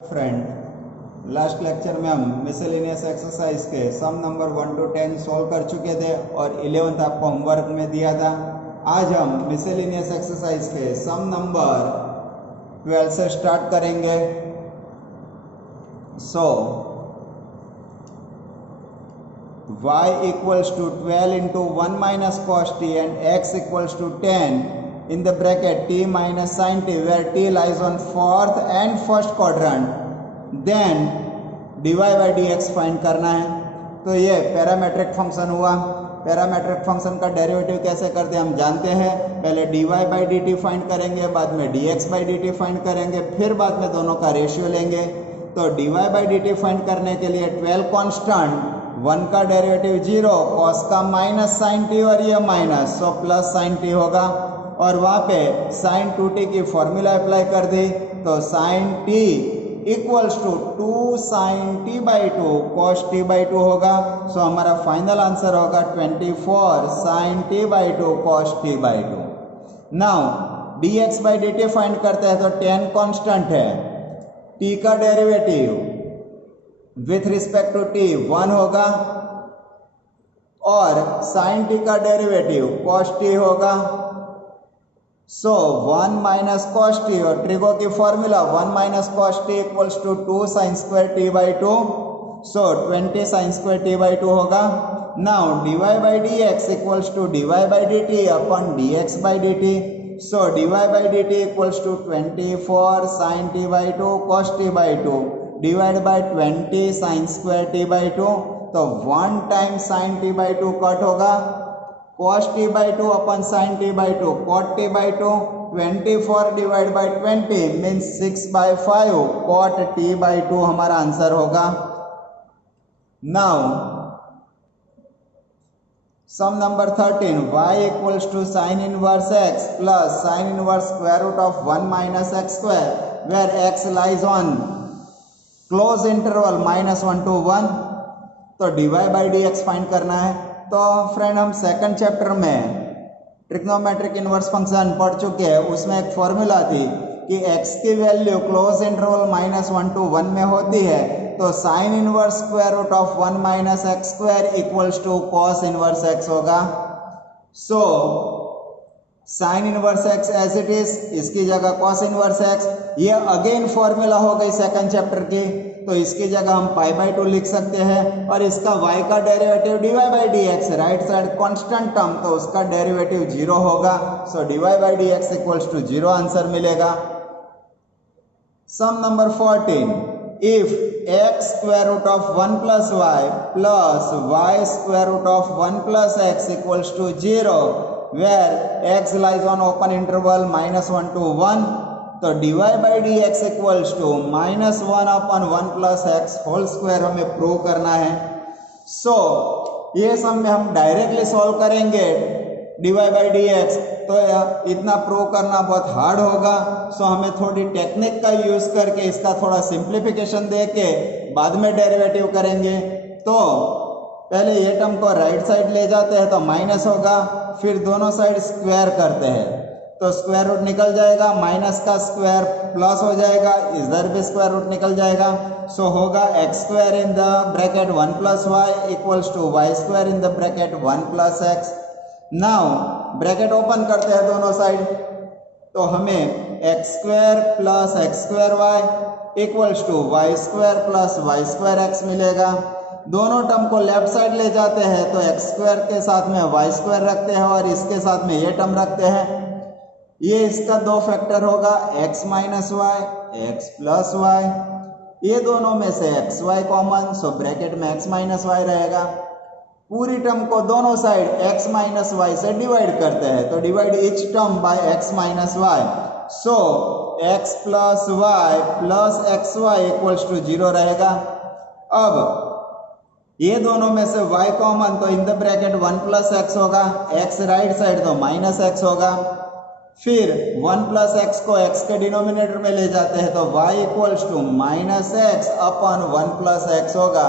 Friend, last lecture में हम miscellaneous exercise के सम नंबर 1 to 10 सॉल्व कर चुके थे और 11th आपको होमवर्क में दिया था। आज हम मिसलेनियस एक्सरसाइज के सम नंबर 12 से स्टार्ट करेंगे। सो y equals to 12 into 1 minus cos t and x equals to 10 in the bracket t minus sin t where t lies on fourth and first quadrant, then dy by dx find करना है। तो ये parametric function हुआ। Parametric function का derivative कैसे करते हैं हम जानते हैं। पहले dy by dt फाइंड करेंगे, बाद में dx by dt फाइंड करेंगे, फिर बाद में दोनों का रेशियो लेंगे। तो dy by dt फाइंड करने के लिए 12 कांस्टेंट, 1 का डेरिवेटिव 0, cos का माइनस साइन टी और ये minus, so plus sine T होगा। और वहाँ पे साइन 2t की फॉर्मूला अप्लाई कर दी तो sine t equals to 2 sine t by 2 cos t by 2 होगा। सो हमारा फाइनल आंसर होगा 24 sine t by 2 cos t by 2। Now dx by D T find करते हैं तो 10 कांस्टेंट है, t का derivative with respect to t 1 होगा और साइन t का डेरिवेटिव cos t होगा। सो 1 माइनस कॉस टी और ट्रिगो की formula 1 minus cos t equals to 2 sine square t by 2, so 20 sine square t by 2 होगा। Now dy by D x equals to dy by D T upon dx by D T, so dy by D t equals to 24 sine t by 2 cos t by 2 divide by 20 sine square t by 2। तो 1 time sine t by 2 cut होगा, cos t by 2 upon sin t by 2 cot t by 2, 24 divide by 20 means 6/5 cot t by 2 हमारा answer होगा। Now some number 13, y equals to sine inverse x plus sine inverse square root of 1 minus x square where x lies on close interval -1 to 1। तो dy by D x find करना है। तो friend हम second chapter में trigonometric inverse function पढ़ चुके हैं। उसमें एक फॉर्मूला थी कि x की वैल्यू क्लोज इंटरवल -1 to 1 में होती है तो sine inverse square root of 1 minus x square equals to cos inverse x होगा। So sine inverse x as it is, इसकी जगह कॉस इनवर्स x। ये अगेन फॉर्मूला हो गई सेकंड चैप्टर की, तो इसकी जगह हम पाई बाई 2 लिख सकते हैं और इसका y का derivative dy by D X, right side constant term, तो उसका डेरिवेटिव 0 होगा। So dy by D x equals to 0 answer मिलेगा। Sum number 14, if x square root of 1 plus Y plus Y square root of 1 plus X equals to 0 where x lies on open interval -1 to 1, तो dy by D x equals to -1 upon 1 plus x whole square हमें prove करना है। सो ये सम में हम directly solve करेंगे dy by D x, तो इतना प्रूव करना बहुत हार्ड होगा। सो हमें थोड़ी टेक्निक का यूज करके इसका थोड़ा सिंप्लीफिकेशन दे के बाद में डेरिवेटिव करेंगे। तो पहले ये टर्म को राइट साइड ले जाते हैं तो माइनस होगा, फिर दोनों साइड स्क्वायर करते हैं तो स्क्वायर रूट निकल जाएगा, माइनस का स्क्वायर प्लस हो जाएगा, इधर भी स्क्वायर रूट निकल जाएगा। सो होगा x square in the bracket 1 plus y equals to y square in the bracket 1 plus x. Now bracket open करते हैं दोनों साइड, तो हमें x square plus x square y equals to y square plus Y square x मिलेगा। दोनों term को left side ले जाते हैं तो एक्स स्क्वायर के साथ में वाई स्क्वायर रखते हैं और इसके साथ में ये टर्म रखते हैं। ये इसका 2 फैक्टर होगा, x minus y, x plus y, ये दोनों में से x y common, so bracket में x माइनस वाई रहेगा। पूरी टर्म को दोनों साइड x माइनस वाई से डिवाइड करते हैं तो divide each term by x minus y, so x plus Y plus x y equals to 0 रहेगा। अब ये दोनों में से y कॉमन तो in the bracket 1 plus x होगा, x राइट साइड तो माइनस एक्स होगा। फिर 1 प्लस एक्स को x के डिनोमिनेटर में ले जाते हैं तो y equals to minus x upon 1 plus x होगा।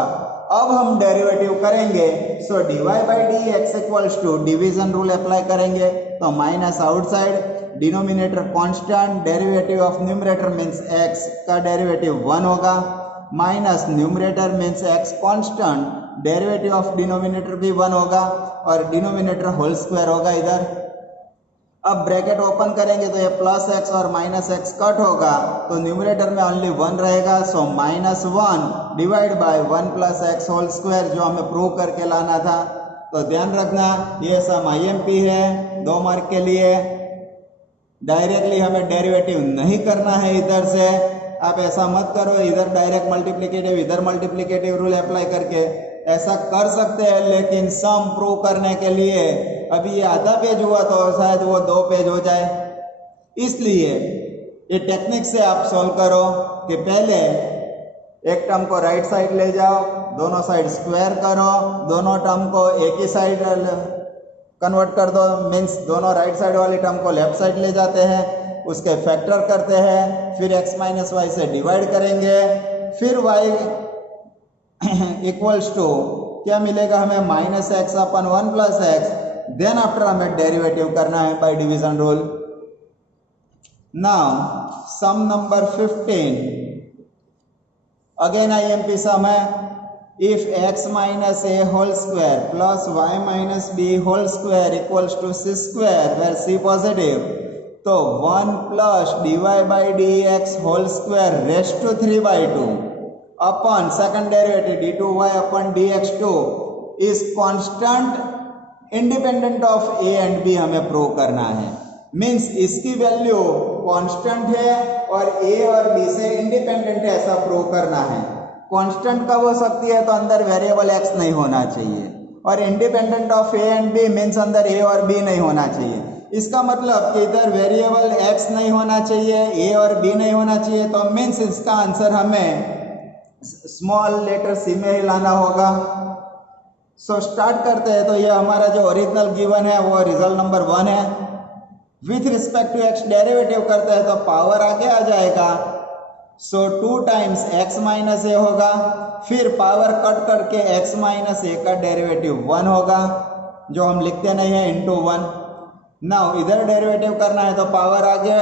अब हम डेरिवेटिव करेंगे, so dy by D x equals to division rule apply करेंगे तो minus outside denominator constant, derivative of numerator means x का डेरिवेटिव 1 होगा, minus numerator means x constant, derivative of denominator भी 1 होगा और डिनोमिनेटर होल स्क्वायर होगा इधर। अब ब्रैकेट ओपन करेंगे तो ये प्लस x और माइनस x कट होगा तो न्यूमरेटर में ओनली 1 रहेगा, सो -1 divide by 1 plus x whole square जो हमें प्रूव करके लाना था। तो ध्यान रखना ये सम IMP है 2 मार्क के लिए। डायरेक्टली हमें डेरिवेटिव नहीं करना है इधर से, आप ऐसा मत करो इधर डायरेक्ट मल्टीप्लिकेटिव इधर मल्टीप्लिकेटिव रूल अप्लाई करके, ऐसा कर सकते हैं लेकिन सम प्रूव करने के लिए अभी ये आधा पेज हुआ तो शायद वो 2 पेज हो जाए, इसलिए ये टेक्निक से आप सॉल्व करो कि पहले एक टर्म को राइट साइड ले जाओ, दोनों साइड स्क्वायर करो, दोनों टर्म को एक ही साइड कन्वर्ट कर दो, मीन्स दोनों राइट साइड वाली टर्म को लेफ्ट साइड ले जाते हैं, उसके फैक्टर करते हैं, फिर x माइनस वाई से डिवाइड करेंगे, फिर y इक्वल्स टू क्या मिलेगा हमें -x upon 1 plus x, then after हमें डेरिवेटिव करना है by division rule. Now some number 15 again IMP some है, if x minus a whole square plus y minus b whole square equals to c square where c positive, तो 1 plus dy by dx whole square raised to 3 by 2 upon second derivative d2y अपन dx2 is constant independent of a and b हमें prove करना है। Means इसकी value constant है और a और b से इंडिपेंडेंट है ऐसा प्रूव करना है। कांस्टेंट कब हो सकती है तो अंदर वेरिएबल x नहीं होना चाहिए, और independent of a and b means अंदर a और b नहीं होना चाहिए। इसका मतलब कि इधर वेरिएबल x नहीं होना चाहिए, a और b नहीं होना चाहिए, तो मीन्स इसका आंसर हमें स्मॉल लेटर c में ही लाना होगा। सो स्टार्ट करते हैं। तो ये हमारा जो ओरिजिनल गिवन है वो रिजल्ट नंबर 1 है। With respect to x derivative करते हैं तो पावर आगे आ जाएगा, so 2 times x minus a होगा, फिर पावर कट करके x माइनस ए का डेरिवेटिव 1 होगा जो हम लिखते नहीं है इंटू 1। नाउ इधर डेरिवेटिव करना है तो पावर आगे,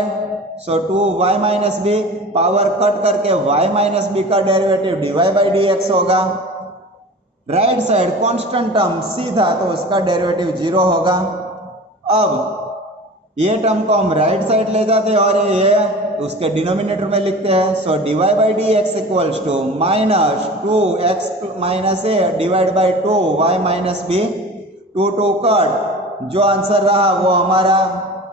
so 2y minus b, power cut करके y माइनस बी का डेरिवेटिव dy बाई dx होगा। Right side constant term c था तो उसका डेरिवेटिव 0 होगा। अब ये टर्म को हम राइट साइड ले जाते हैं और ये उसके डिनोमिनेटर में लिखते हैं, so dy by dx equals to minus 2x minus a divide by 2y minus b, 2 cut, जो आंसर रहा वो हमारा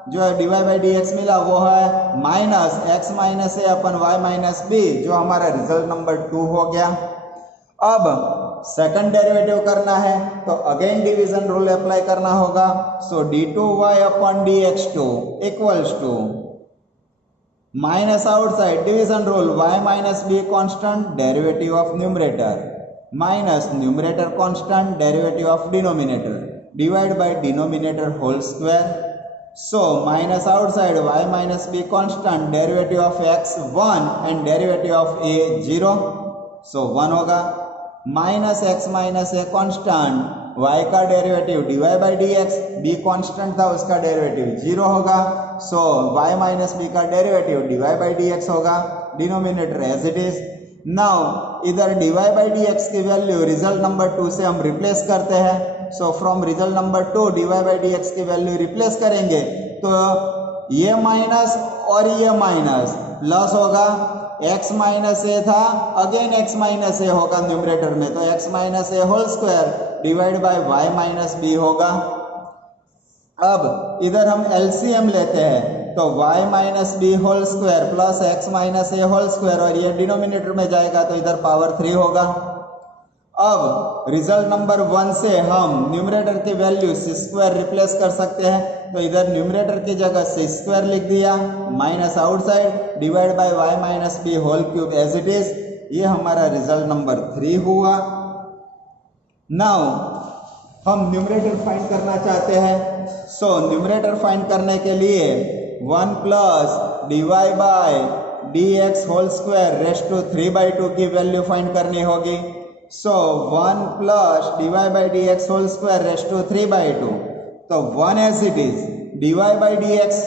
जो dy बाई dx मिला वो है माइनस x माइनस ए अपन y माइनस बी, जो हमारा रिजल्ट नंबर 2 हो गया। अब सेकंड डेरिवेटिव करना है तो अगेन डिवीजन रूल अप्लाई करना होगा, सो d2y अपन dx2 equals to minus outside division rule y minus B constant derivative of numerator minus numerator constant derivative of denominator divide by denominator whole square, so minus outside y minus B constant derivative of x 1 and derivative of a 0, so 1 होगा, minus x minus A constant y का derivative dy by dx, b constant था उसका derivative 0 होगा, सो y minus b का derivative dy by dx होगा, denominator as it is. Now इधर dy by dx की value result number 2 से हम रिप्लेस करते हैं, so from result number 2 dy by dx की वैल्यू रिप्लेस करेंगे तो ये माइनस और ये माइनस प्लस होगा, x माइनस ए था अगेन x माइनस ए होगा न्यूमरेटर में, तो x minus A whole square divide by y minus B होगा। अब इधर हम LCM लेते हैं तो y minus B whole square plus x minus A whole square, और ये डिनोमिनेटर में जाएगा तो इधर पावर 3 होगा। अब रिजल्ट नंबर 1 से हम न्यूमरेटर की वैल्यू सी स्क्वायर रिप्लेस कर सकते हैं, तो इधर न्यूमरेटर की जगह सी स्क्वायर लिख दिया, minus outside divide by y minus B whole cube as it is, ये हमारा रिजल्ट नंबर 3 हुआ। नाउ हम न्यूमरेटर फाइंड करना चाहते हैं, सो न्यूमरेटर फाइंड करने के लिए 1 plus dy by dx whole square raised to 3/2 की वैल्यू फाइंड करनी होगी, so 1 plus dy by dx whole square raised to 3/2, तो 1 as it is dy by dx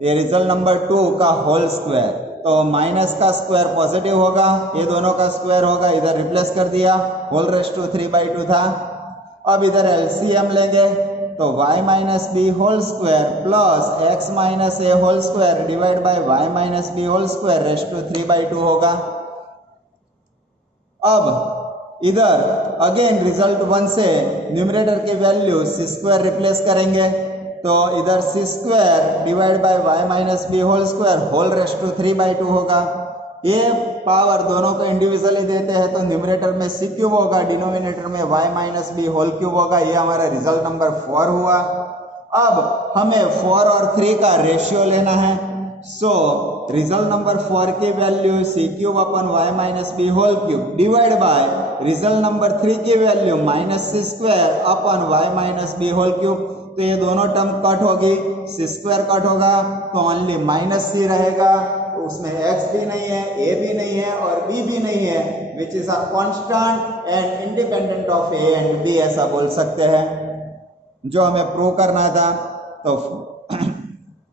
ये रिजल्ट नंबर 2 का होल स्क्वायर, तो माइनस का स्क्वायर पॉजिटिव होगा, ये दोनों का स्क्वायर होगा, इधर रिप्लेस कर दिया, होल रेस्ट टू 3/2 था। अब इधर एलसीएम लेंगे तो y minus B whole square plus x minus A whole square divide by y minus B whole square raised to 3/2 होगा। अब इधर अगेन रिजल्ट 1 से न्यूमरेटर की वैल्यू सी स्क्वायर रिप्लेस करेंगे, तो इधर C square divide by y minus B whole square whole raised to 3/2 होगा। ये पावर दोनों को इंडिविजुअली देते हैं तो न्यूमरेटर में सी क्यूब होगा, डिनोमिनेटर में y minus B whole cube होगा। ये हमारा रिजल्ट नंबर 4 हुआ। अब हमें 4 और 3 का रेशियो लेना है, सो रिजल्ट नंबर 4 की value C cube upon y minus B whole cube divide by result number 3 की value minus C square upon y minus B whole cube. तो ये दोनों टर्म कट होगी, सी स्क्वायर कट होगा तो ओनली माइनस सी रहेगा, उसमें x भी नहीं है, a भी नहीं है और b भी नहीं है, विच is a constant and independent of a and b, ऐसा बोल सकते हैं जो हमें प्रूव करना था। तो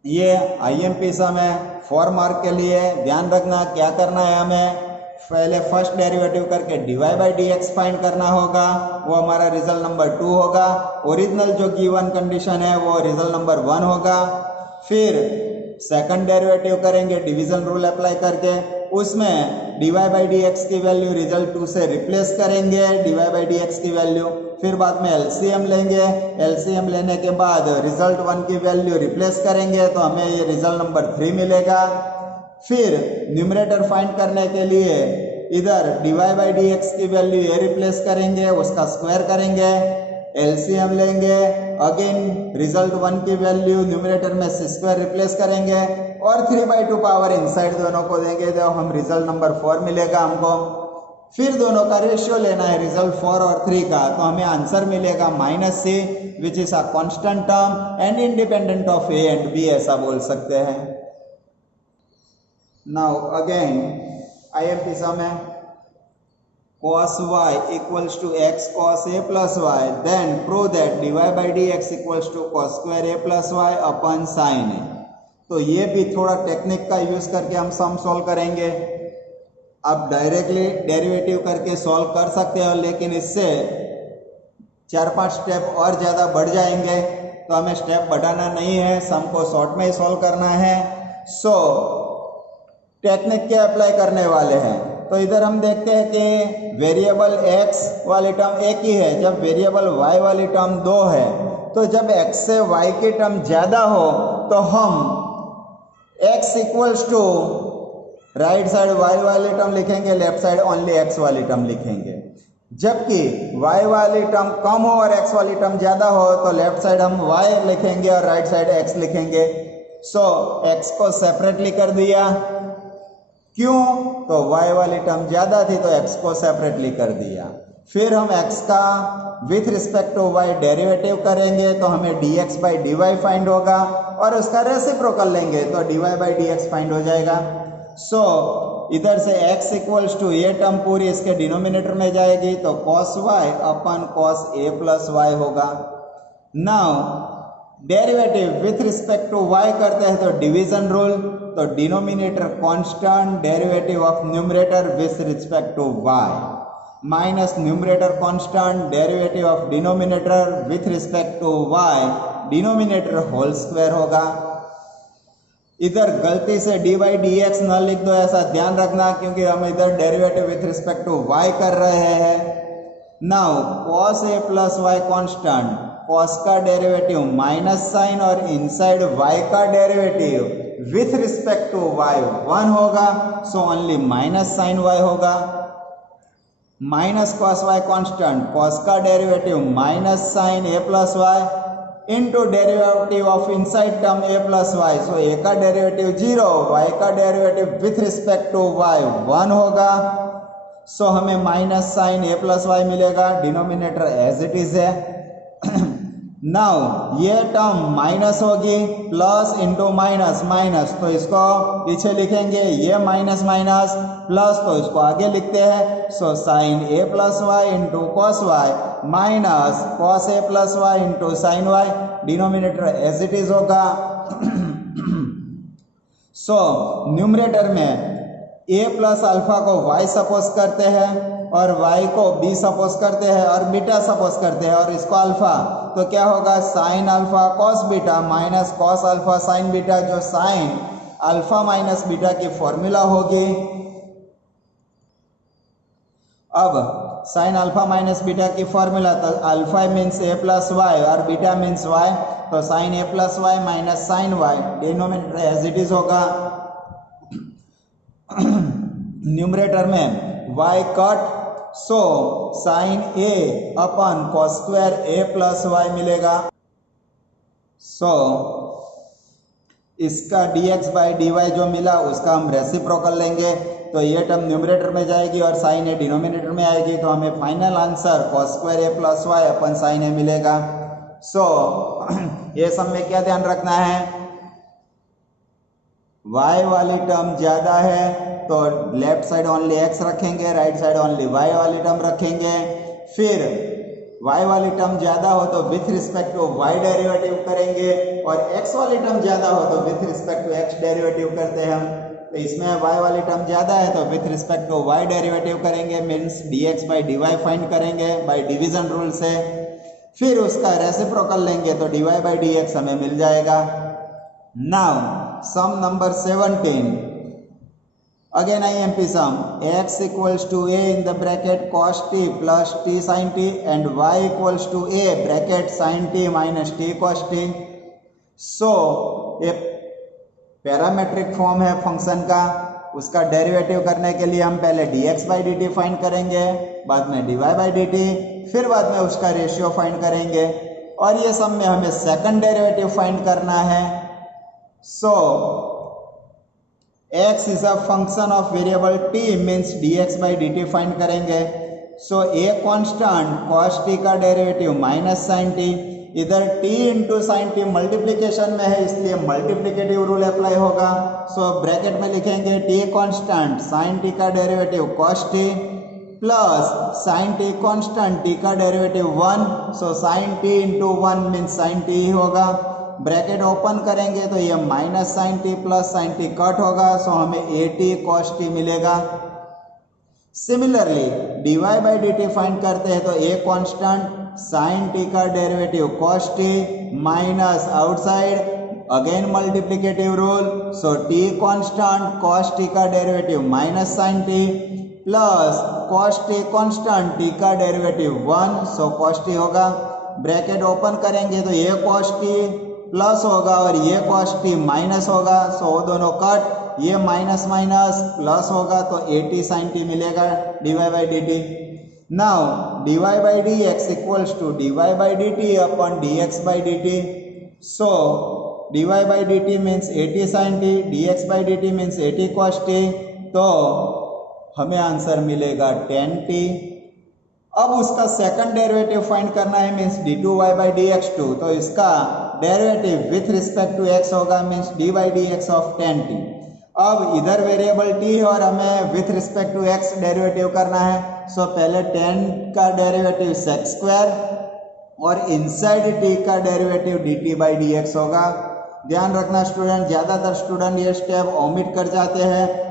ये आईएमपी सम है 4 मार्क के लिए। ध्यान रखना क्या करना है, हमें पहले फर्स्ट डेरिवेटिव करके dy बाई dx फाइंड करना होगा, वो हमारा रिजल्ट नंबर 2 होगा। ओरिजिनल जो गिवन कंडीशन है वो रिजल्ट नंबर 1 होगा। फिर सेकंड डेरिवेटिव करेंगे डिवीजन रूल अप्लाई करके, उसमें dy बाई dx की वैल्यू रिजल्ट 2 से रिप्लेस करेंगे dy बाई dx की वैल्यू। फिर बाद में एलसीएम लेंगे, एलसीएम लेने के बाद रिजल्ट 1 की वैल्यू रिप्लेस करेंगे तो हमें ये रिजल्ट नंबर 3 मिलेगा। फिर न्यूमरेटर फाइंड करने के लिए इधर dy बाई dx की वैल्यू ये रिप्लेस करेंगे, उसका स्क्वायर करेंगे, एलसीएम लेंगे, अगेन रिजल्ट 1 की वैल्यू न्यूमरेटर में सी स्क्वायर रिप्लेस करेंगे और 3/2 पावर इनसाइड दोनों को देंगे तो हम रिजल्ट नंबर 4 मिलेगा हमको। फिर दोनों का रेशियो लेना है रिजल्ट 4 और 3 का, तो हमें आंसर मिलेगा minus C which is a constant term and independent of A and B, ऐसा बोल सकते हैं। नाउ अगेन आईएमपी सम है cos y equals to x cos a plus y, then prove that dy by dx equals to cos square a plus y upon sin a। तो ये भी थोड़ा technique का यूज करके हम सम सॉल्व करेंगे। आप डायरेक्टली डेरिवेटिव करके सॉल्व कर सकते हो, लेकिन इससे 4-5 स्टेप और ज़्यादा बढ़ जाएंगे, तो हमें स्टेप बढ़ाना नहीं है, सम को शॉर्ट में ही सॉल्व करना है। सो टेक्निक के अप्लाई करने वाले हैं। तो इधर हम देखते हैं कि वेरिएबल x वाली टर्म एक ही है, जब वेरिएबल y वाली टर्म 2 है, तो जब x से y की टर्म ज़्यादा हो तो हम x equals to right side y वाली टर्म लिखेंगे, लेफ्ट साइड ओनली x वाली टर्म लिखेंगे। जबकि y वाली टर्म कम हो और x वाली टर्म ज़्यादा हो तो लेफ्ट साइड हम y लिखेंगे और राइट साइड x लिखेंगे। सो x को सेपरेटली कर दिया, क्यों? तो y वाली टर्म ज़्यादा थी तो x को सेपरेटली कर दिया। फिर हम x का with respect to y derivative करेंगे तो हमें dx बाई dy फाइंड होगा और उसका रेसिप्रोकल लेंगे तो dy बाई dx फाइंड हो जाएगा। सो इधर से x इक्वल्स टू ये टर्म पूरी इसके डिनोमिनेटर में जाएगी तो cos y अपन cos a प्लस y होगा। Now derivative with respect to y करते हैं तो डिवीजन रूल, तो denominator constant, derivative of numerator with respect to y minus numerator constant, derivative of denominator with respect to y, denominator whole square होगा। इधर गलती से dy by dx न लिख दो, ऐसा ध्यान रखना, क्योंकि हम इधर derivative with respect to y कर रहे हैं। Now cos a plus y constant, cos का डेरिवेटिव माइनस साइन और इनसाइड y का derivative with respect to y 1 होगा, so only minus sine y होगा। Minus cos y constant, cos का derivative minus sine a plus y into derivative of inside term a plus y, so a का derivative 0, y का derivative with respect to y 1 होगा, so हमें minus sine a plus y मिलेगा, denominator as it is है। Now ये term minus होगी, plus into minus minus, तो इसको पीछे लिखेंगे, ये माइनस माइनस प्लस, तो इसको आगे लिखते हैं। So sine a plus Y into cos Y minus cos a plus Y into sine Y, denominator as it is होगा। सो न्यूमरेटर में a प्लस अल्फा को y सपोज करते हैं और y को b सपोज करते हैं और बीटा सपोज करते हैं और इसको अल्फा, तो क्या होगा sine alpha cos beta minus cos alpha sine beta, जो साइन अल्फा माइनस बीटा की फॉर्मूला होगी। अब साइन अल्फा माइनस बीटा की फॉर्मूला, तो alpha means a plus Y और बीटा मीन्स y, तो sine a plus Y minus sine y, denominator as it is होगा। Numerator में y cut, so sine a अपन cos square a plus Y मिलेगा। So इसका dx by dy जो मिला उसका हम रेसिप्रोकल लेंगे, तो ये टर्म न्यूमरेटर में जाएगी और साइन ए डिनोमिनेटर में आएगी, तो हमें फाइनल आंसर कॉस स्क्वायर ए प्लस वाई अपन साइन ए मिलेगा। सो ये सब में क्या ध्यान रखना है, y वाली टर्म ज्यादा है तो लेफ्ट साइड ओनली x रखेंगे, राइट साइड ओनली y वाली टर्म रखेंगे। फिर y वाली टर्म ज्यादा हो तो with respect to y derivative करेंगे और x वाली टर्म ज्यादा हो तो with respect to x derivative करते हैं हम। तो इसमें y वाली टर्म ज्यादा है तो with respect to y derivative करेंगे, means dx by dy find करेंगे बाय डिवीजन रूल से। फिर उसका रेसिप्रोकल लेंगे तो dy बाई dx हमें मिल जाएगा। Now some number 17, again IMP sum, x equals to a in the bracket cos t plus t sin t and y equals to a bracket sin t minus t cos t। सो ये parametric form है function का, उसका derivative करने के लिए हम पहले dx by D T find करेंगे, बाद में dy बाई डी टी, फिर बाद में उसका रेशियो फाइंड करेंगे और ये सब में हमें सेकंड डेरिवेटिव फाइंड करना है। सो x is a function of variable t means dx by D T find करेंगे। सो a कांस्टेंट cos t का डेरिवेटिव माइनस साइन t, इधर t into sine T multiplication में है इसलिए मल्टीप्लिकेटिव रूल अप्लाई होगा। सो bracket में लिखेंगे t कांस्टेंट साइन t का derivative cos t plus sine t constant t का derivative 1, so sine t into 1 means sine t ही होगा। ब्रैकेट ओपन करेंगे तो ये minus sine T plus sine T cut होगा, सो हमें ए टी कॉस टी मिलेगा। Similarly dy by D T find करते हैं तो a कांस्टेंट साइन टी का derivative cos T minus outside again multiplicative rule, so t constant cos T का derivative minus sine T plus cos T constant t का derivative 1, so cos T होगा। Bracket open करेंगे तो ये cos T plus होगा और ये cos T minus होगा, सो वो दोनों कट, ये माइनस माइनस प्लस होगा तो ए टी साइन टी मिलेगा dy by D T. Now dy by D x equals to dy by D T upon dx by D T. So dy by D T means A T sine T, dx by D T means A T cos T, तो हमें answer मिलेगा 10t। अब उसका second derivative find करना है means d2y by dx2, तो इसका derivative with respect to x होगा means d by D X of 10t। अब इधर वेरिएबल t है और हमें with respect to x derivative करना है, सो पहले 10 का डेरिवेटिव sec स्क्वायर और इनसाइड t का डेरिवेटिव dt बाई dx होगा। ध्यान रखना स्टूडेंट, ज़्यादातर स्टूडेंट ये स्टेप ओमिट कर जाते हैं,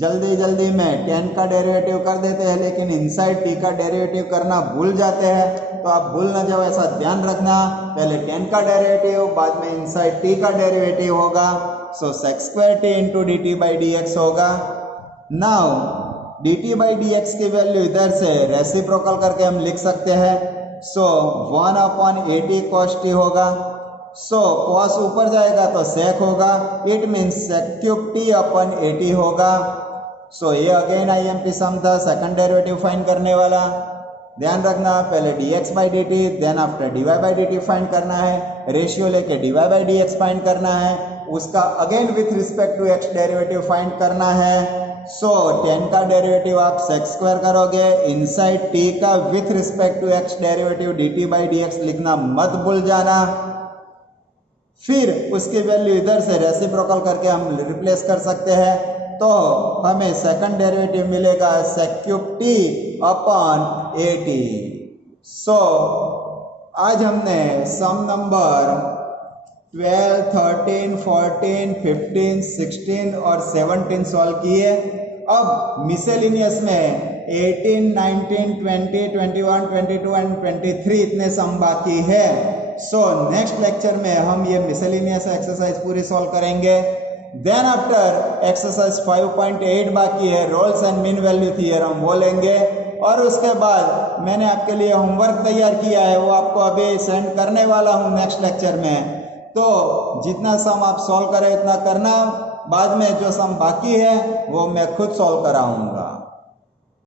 जल्दी जल्दी में 10 का डेरिवेटिव कर देते हैं लेकिन इनसाइड t का डेरिवेटिव करना भूल जाते हैं, तो आप भूल ना जाओ ऐसा ध्यान रखना। पहले 10 का डेरिवेटिव बाद में इनसाइड t का डेरिवेटिव होगा, so sec square t into D T by D X होगा। Now dt by D X की वैल्यू इधर से रेसिप्रोकल करके हम लिख सकते हैं, so 1 upon A T cos T होगा, सो कॉस ऊपर जाएगा तो सेक होगा, it means sec cube T upon 80 होगा। सो ये अगेन आईएमपी सम था सेकंड डेरिवेटिव फाइंड करने वाला। ध्यान रखना पहले dx by D T then after dy by D T find करना है, रेशियो लेके dy by D x find करना है, उसका again with respect to x derivative find करना है। सो 10 का डेरिवेटिव आप सेक स्क्वायर करोगे, इनसाइड t का with respect to x derivative dt by D X लिखना मत भूल जाना। फिर उसकी वैल्यू इधर से रेसिप्रोकल करके हम रिप्लेस कर सकते हैं, तो हमें सेकंड डेरिवेटिव मिलेगा सेक क्यूब टी अपॉन 80। सो आज हमने सम नंबर 12, 13, 14, 15, 16 और 17 सॉल्व किए। अब मिसेलिनियस में 18, 19, 20, 21, 22 एंड 23 इतने सम बाकी है। सो नेक्स्ट लेक्चर में हम ये मिसेलिनियस एक्सरसाइज पूरी सॉल्व करेंगे। देन आफ्टर एक्सरसाइज 5.8 बाकी है, Rolle's and mean value theorem, वो लेंगे। और उसके बाद मैंने आपके लिए होमवर्क तैयार किया है, वो आपको अभी सेंड करने वाला हूँ नेक्स्ट लेक्चर में। तो जितना सम आप सॉल्व करें उतना करना, बाद में जो सम बाकी है वो मैं खुद सॉल्व कराऊंगा।